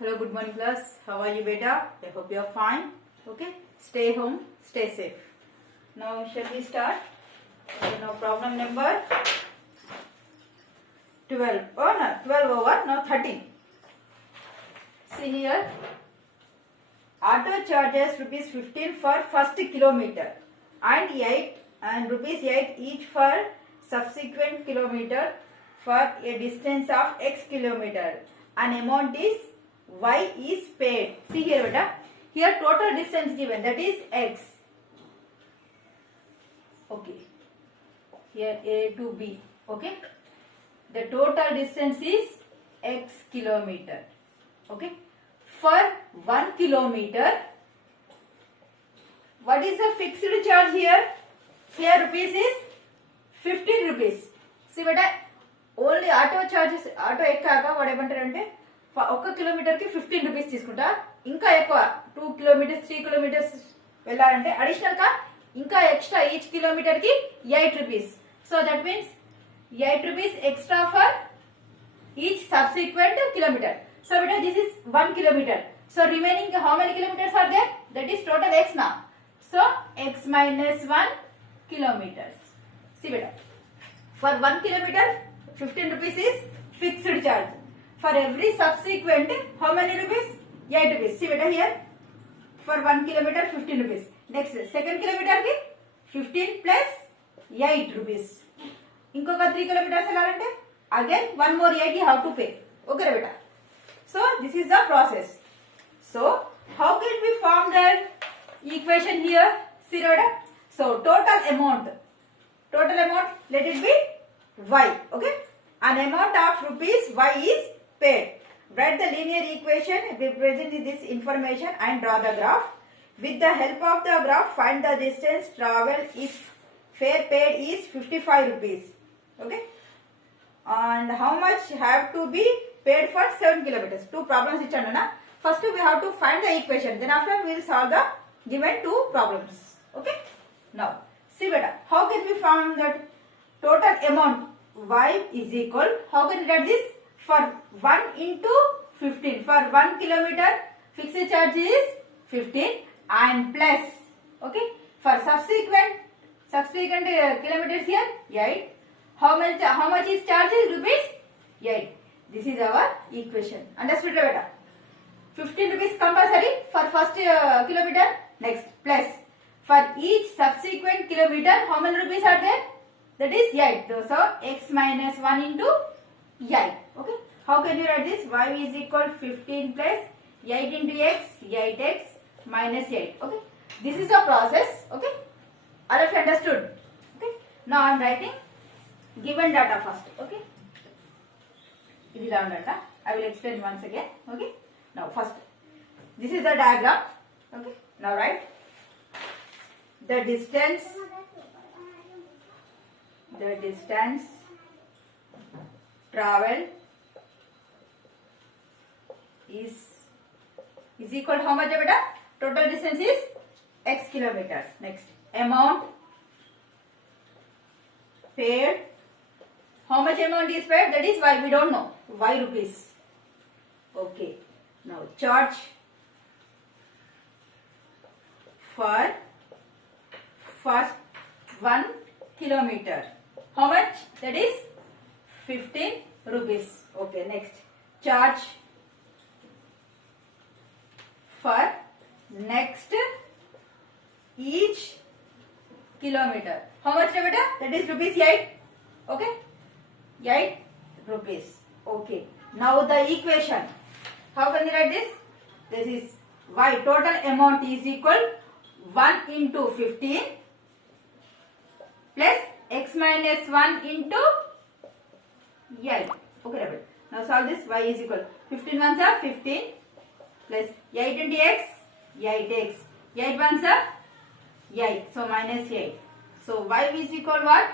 Hello, good morning class. How are you beta? I hope you are fine. Okay, stay home, stay safe. Now shall we start? Okay, now problem number 12. Oh no, 12 over, now 13. See here. Auto charges rupees 15 for first kilometer and 8 and rupees 8 each for subsequent kilometer for a distance of x kilometer. An amount is y is paid. See here beta. Here total distance given, that is x. Okay. Here A to B. Okay. The total distance is x kilometer. Okay. For 1 kilometer, what is the fixed charge here? Here rupees is 15 rupees. See beta, only auto charges, auto ekkaga what ఏమంటారంటే 1 kilometre కి 15 rupees తీసుకుంటా. ఇంకా ఎక్కువ 2 kilometres 3 kilometres వెళ్ళాలంటే additional గా ఇంకా extra each kilometre కి 8 rupees. So that means 8 rupees extra for each subsequent kilometre. So beta, this is 1 kilometer. So remaining how many kilometers are there? That is total x now. So x minus 1 kilometers. See beta, for 1 kilometer 15 rupees is fixed charge. For every subsequent how many rupees? 8 rupees. See beta here, for 1 kilometer 15 rupees. Next second kilometer ki 15 plus 8 rupees. Inkoka 3 kilometers elalante again one more 8 you have to pay. Okay beta. So this is the process. So how can we form that equation here? See Rhoda? So total amount let it be y. Okay, an amount of rupees y is paid. Write the linear equation representing this information and draw the graph. With the help of the graph, find the distance traveled if fare paid is 55 rupees. Okay, and how much have to be paid for 7 kilometers. Two problems ichchanu na. First we have to find the equation, then after we will solve the given two problems. Okay, now see beta, how can we find that total amount y is equal, how can we write this? For 1 into 15, for 1 kilometer fixed charge is 15 and plus, okay, for subsequent kilometers here 8. How much is charge is rupees 8. This is our equation. Understood beta? 15 rupees compulsory for first kilometer. Next plus for each subsequent kilometer how many rupees are there? That is 8. So x minus 1 into 8. Okay. How can you write this? Y is equal 15 plus 8 into x, 8x minus 8. Okay. This is a process. Okay. All of you understood? Okay. Now I am writing given data first. Okay. This is our data. I will explain once again. Okay. Now first, this is the diagram. Okay. Now write the distance traveled is equal to how much beta? Total distance is x kilometers. Next, amount paid. How much amount is paid? That is y. We don't know. Y rupees. Okay. Now charge for first 1 kilometer. How much? That is 15 rupees. Okay. Next, charge for next each kilometer. How much beta? That is rupees 8. Okay. 8 rupees. Okay. Now the equation. How can you write this? This is y. Total amount is equal 1 into 15 plus x minus 1 into 8. Okay. Now solve this. Y is equal 15 ones are 15 plus 8 into x, 8x. 8 ones are 8. So minus 8. So y is equal what?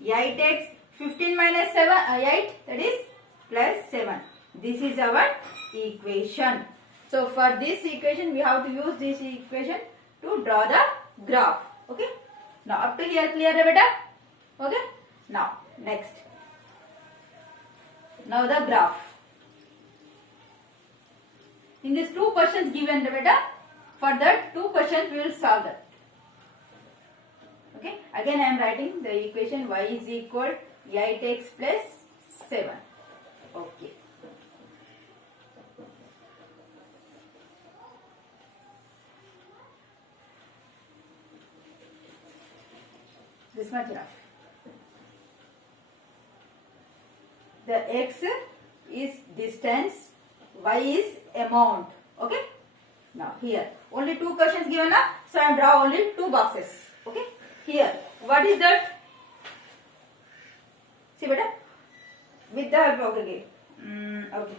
8x. 15 minus 8, that is plus 7. This is our equation. So for this equation we have to use this equation to draw the graph. Okay. Now up to here clear beta? Okay. Now next. Now the graph. In these two questions given beta, for that two questions we will solve that. Okay, again I am writing the equation y is equal 8x plus 7. Okay. This much enough. The x is distance, y is amount. Okay. Now here only two questions given up, so I am draw only two boxes. Okay. Here what is that? See beta, with the help of okay. Okay.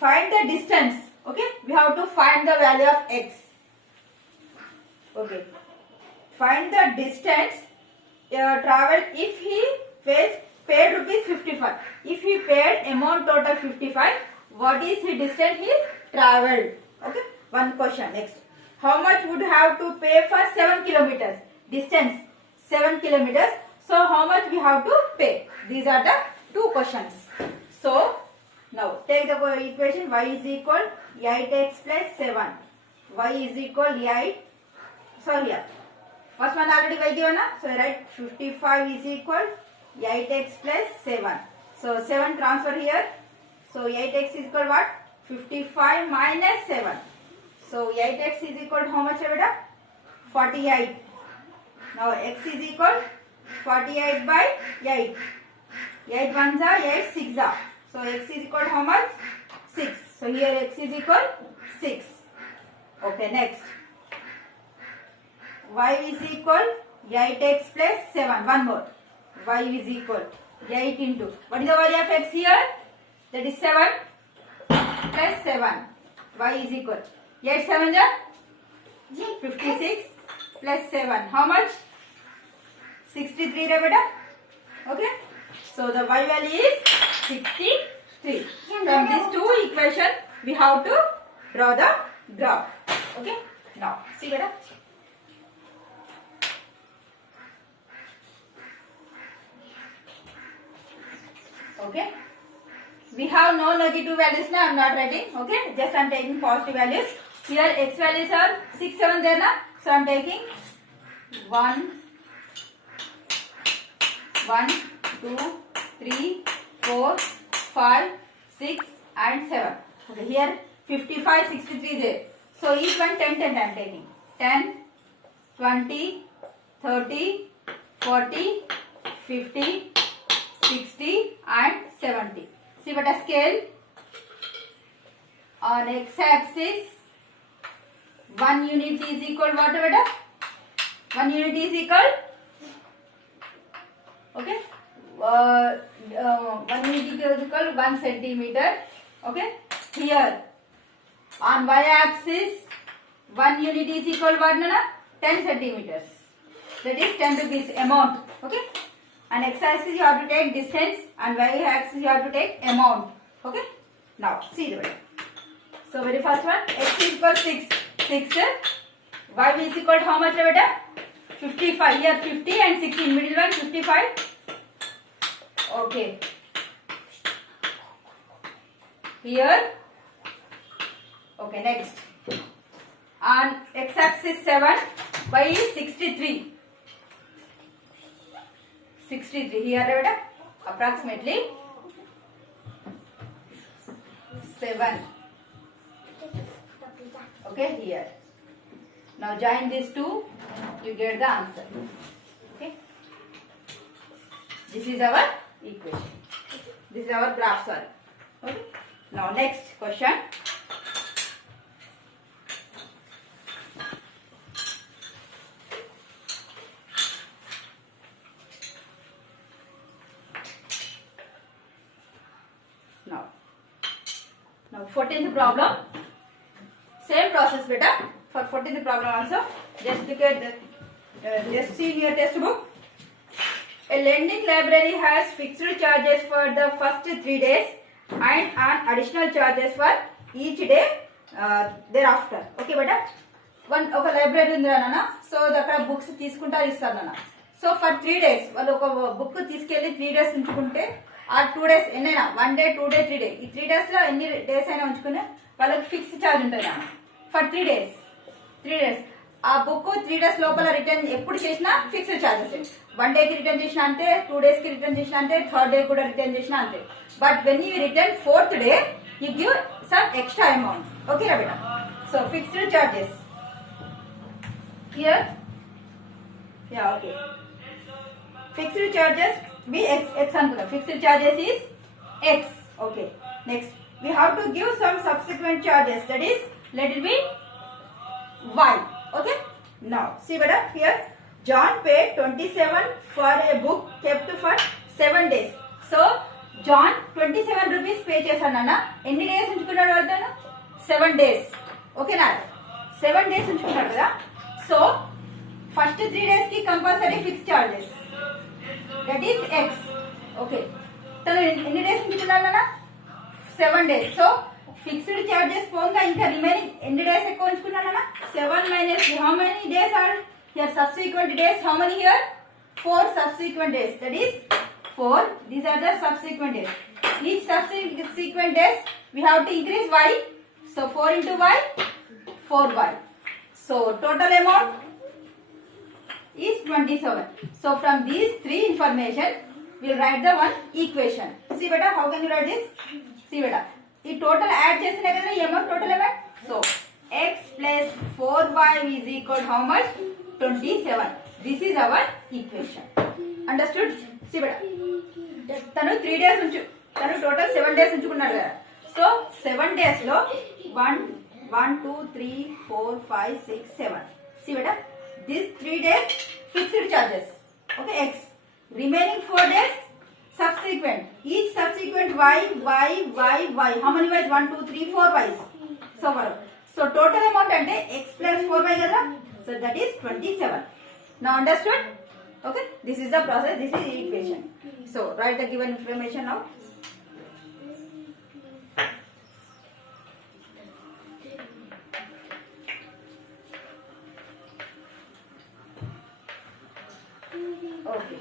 Find the distance. Okay. We have to find the value of x. Okay. Find the distance travel if he paid rupees 55. If he paid amount total 55, what is the distance he traveled? Okay. One question. Next. How much would have to pay for 7 kilometers? Distance 7 kilometers. So how much we have to pay? These are the two questions. So now take the equation y is equal 8x plus 7. Y is equal 8. So here. First one already y given, so I write 55 is equal 8x plus 7. So 7 transfer here. So 8x is equal what? 55 minus 7. So 8x is equal to how much beta? 48. Now x is equal 48 by 8. 8 ones are 8 6 are. So x is equal to how much? 6. So here x is equal 6. Okay, next. Y is equal 8x plus 7. One more. Y is equal 8 into. What is the value of x here? That is 7 plus 7. Y is equal 8 7 56 plus 7. How much? 63 beta. Okay. So the y value is 63. From these two equations we have to draw the graph. Okay. Now see beta. Okay, we have no negative values now. I am not writing. Okay, just I am taking positive values. Here x values are 6 7 there now. So I am taking 1 2 3 4 5 6 and 7. Okay, here 55 63 there. So each one 10 10 I am taking 10 20 30 40 50 60 and 70. See what a scale. On x-axis, 1 unit is equal what beta? 1 unit is equal. Okay. 1 unit is equal 1 centimeter. Okay. Here on y-axis, 1 unit is equal what? 10 centimeters. That is 10 rupees amount. Okay. On x-axis you have to take distance and y-axis you have to take amount. Okay. Now see the way. So very first one, x is equal 6. Y is equal to how much beta? 55. Here 50 and 16. Middle one 55. Okay. Here. Okay, next. On x-axis 7. Y is 63. 63 here approximately 7. Okay, here. Now join these two, you get the answer. Okay. This is our equation. This is our graph, sorry. Okay. Now next question. Now 14th problem, same process beta. For 14th problem also, just look at the, just see in your textbook. A lending library has fixed charges for the first 3 days and an additional charges for each day thereafter. Okay beta. One oka library ఉంది నాన్న, so అక్కడ books తీసుకుంటా ఇస్తారు నాన్న. So for 3 days వాళ్ళు ఒక book తీసుకెళ్ళి 3 days ఉంచుకుంటే ఆ 2 days ఎన్నైనా 1 day 2 day 3 day ఈ 3 days లో ఎన్ని డేస్ అయినా ఉంచుకుని వాళ్ళకి ఫిక్స్ ఛార్జ్ ఉంటుంది అన్న ఫర్ 3 days 3 days ఆ బుక్ 3 days లోపల రిటర్న్ ఎప్పుడు చేసినా ఫిక్స్డ్ ఛార్జెస్ 1 day కి రిటర్న్ చేసినా అంతే 2 days కి రిటర్న్ చేసినా అంతే 3rd day కూడా రిటర్న్ చేసినా అంతే but when you return 4th day you give some extra amount. Okay na beta, so fixed charges here, yeah, okay, fixed charges be x anukunnam, fixed charges is x. Okay, next we have to give some subsequent charges, that is let it be y. Okay, now see beta, here John paid 27 for a book kept for 7 days. So John 27 rupees pay చేశాడు అన్న. ఎన్ని days ఉంచుకున్నాడు అతను? 7 days. ఓకేనా, 7 days ఉంచుకున్నాడు కదా. So first 3 days కి compulsory fix charges, that is X. Okay, తను ఎన్ని days ఉంచుకున్నాడు అన్న? 7 days. సో ఫిక్స్డ్ చార్జెస్ పోగా ఇంకా రిమైనింగ్ ఎన్ని డేస్ ఎక్కువ ఉంచుకున్నాడు అన్న? 7 minus how many days are here subsequent days, how many here? 4 subsequent days, that is 4. These are the subsequent days. Each subsequent days we have to increase y. So 4 into y, 4y. So total amount is 27. So from these three information we will write the one equation. See beta, how can you write this? See beta, ఈ total add చేసినా కదా ఈ amount total amount. So x plus 4y is equal to how much? 27. This is our equation. Understood? See beta, తను 3 days తను total 7 days ఉంచుకున్నాడు కదా. So 7 days లో 1 2 3 4 5 6 7. See beta, these 3 days fixed charges. Okay, x. Remaining 4 days subsequent. Each subsequent y. How many y's? 1 2 3 4 y's. So total amount ante x plus 4y kada. So that is 27. Now understood? Okay, this is the process, this is the equation. So write the given information now. Okay,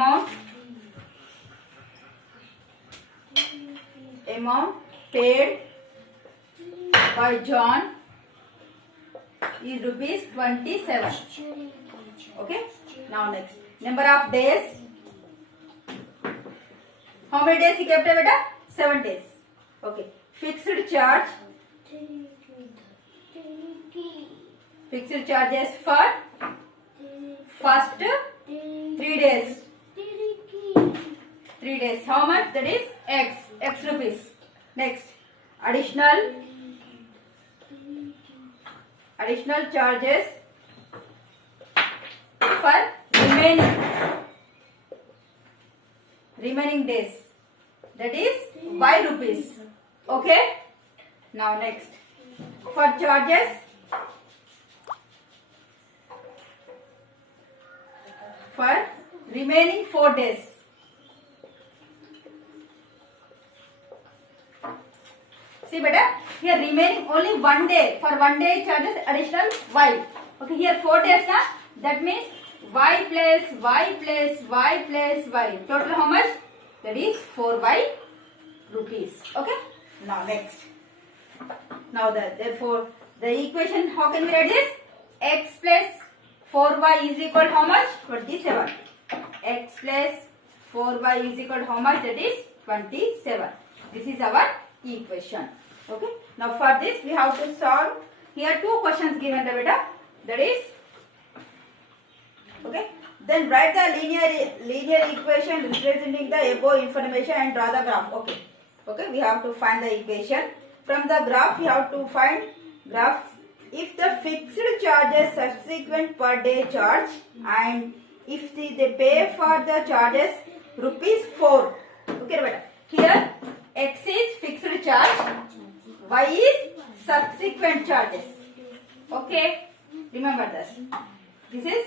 now amount paid by John is rupees 27. Okay, now next, number of days. How many days he kept beta? 7 days. Okay, fixed charge, fixed charges for first 3 days. 3 days, how much? That is x rupees. Next, additional charges for remaining days, that is y rupees. Okay, now next, for charges for remaining 4 days. See beta, here remaining only 1 day. For 1 day charges additional y. Okay, here 4 days na, that means y plus y plus y plus y. Total how much? That is 4y rupees. Okay, now next. Now therefore the equation, how can we write this? X plus 4y is equal to how much? 27. X plus 4y is equal to how much? That is 27. This is our equation. Okay, now for this we have to solve. Here 2 questions given the beta, that is okay. Then write the linear equation representing the above information and draw the graph. Okay, we have to find the equation. From the graph we have to find graph. If the fixed charges subsequent per day charge, and if they pay for the charges rupees 4. Okay beta, here x is fixed charge, y is subsequent charges. Okay, remember this. This is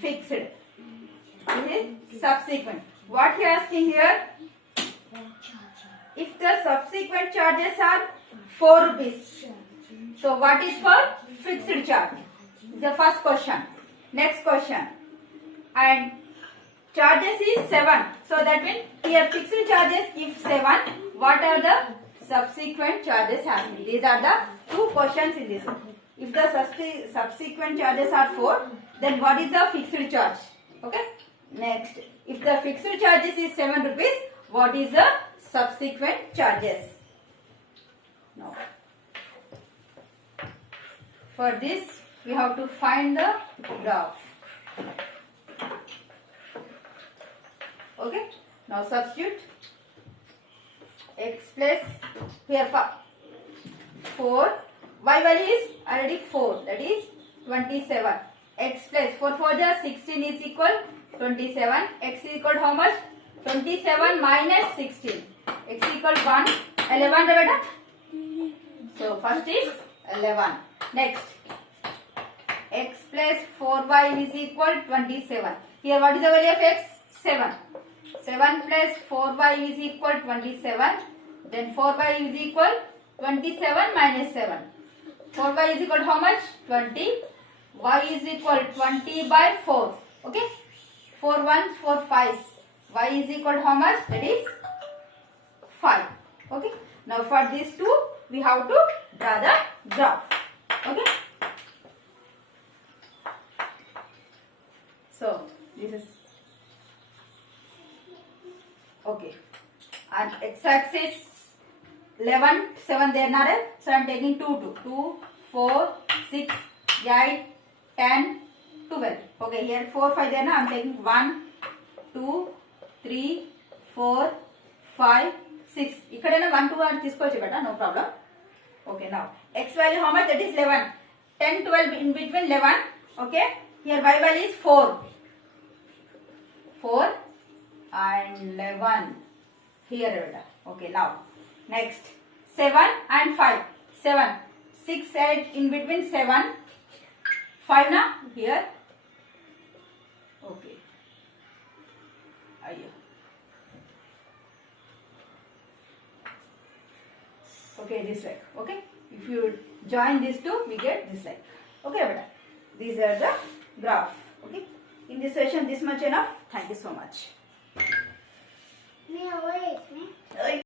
fixed, this is subsequent. What he asking here? If the subsequent charges are 4 rupees, so what is for fixed charge? The first question. Next question, and charges is 7. So that means here fixed charges if 7, what are the subsequent charges happening? These are the two questions in this. If the subsequent charges are 4, then what is the fixed charge? Okay. Next, if the fixed charges is 7 rupees, what is the subsequent charges? Now, for this we have to find the graph. Okay. Now substitute x plus here 4, y value is already 4, that is 27. X plus 4 for the 16 is equal 27. X is equal to how much? 27 minus 16. X is equal to 1. 11 beta. So first is 11. Next, x plus 4y is equal 27. Here what is the value of x? 7. 7 plus 4y is equal 27. Then 4y is equal 27 minus 7. 4y is equal to how much? 20. Y is equal 20 by 4. Okay. 4 1s, 4 5s. Y is equal to how much? That is 5. Okay. Now for these two, we have to draw the graph. Okay. So this is okay. And x-axis 11, 7 there not there. So I am taking 2, 4, 6, 8, 10, 12. Okay, here 4, 5 there now. I am taking 1, 2, 3, 4, 5, 6. ikkadena 1, 2 and తీసుకోవచ్చు beta, no problem. Okay, now x value how much? That is 11. 10, 12 in between 11. Okay, here y value is 4. 4 and 11 here beta. Okay, now next 7 and 5. 7, 6, 8 in between 7. 5 now here. Okay. Ayyo. Okay, this way. Okay. If you join these two, we get this like. Okay, beta. These are the graph. Okay. In this session, this much enough. Thank you so much.